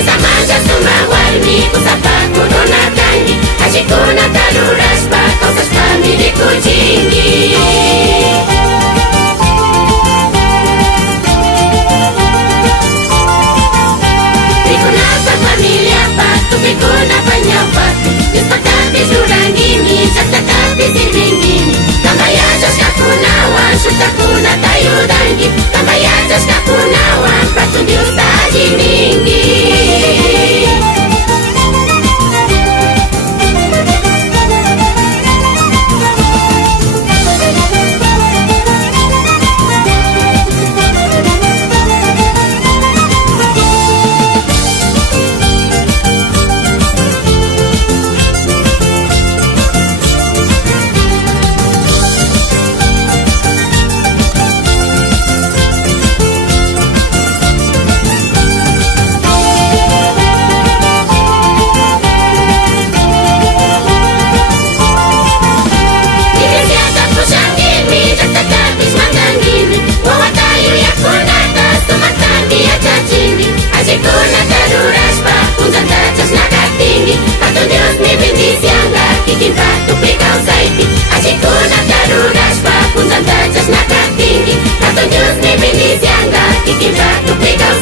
Samanja sumawarmi kusapakunonakangi achikuna tarurashpa kawsashpami rikuchinki rikunapa familiapa tupikunapan ñawpapi Diospaktapis rurangimi llaqtatapis sirvingimi Kambayachashkakunawan shuktakunata ayudanki Kambayachashkakunawan patun Diosta allininki Achikuna tarurashpa punllantachas nakatinki Hatun Dios mi bendicionga kikinpatupi kawsaypi Achikuna tarurashpa punllantachas nakatinki Hatun Dios mi bendicionga kikinpatupi kawsaypi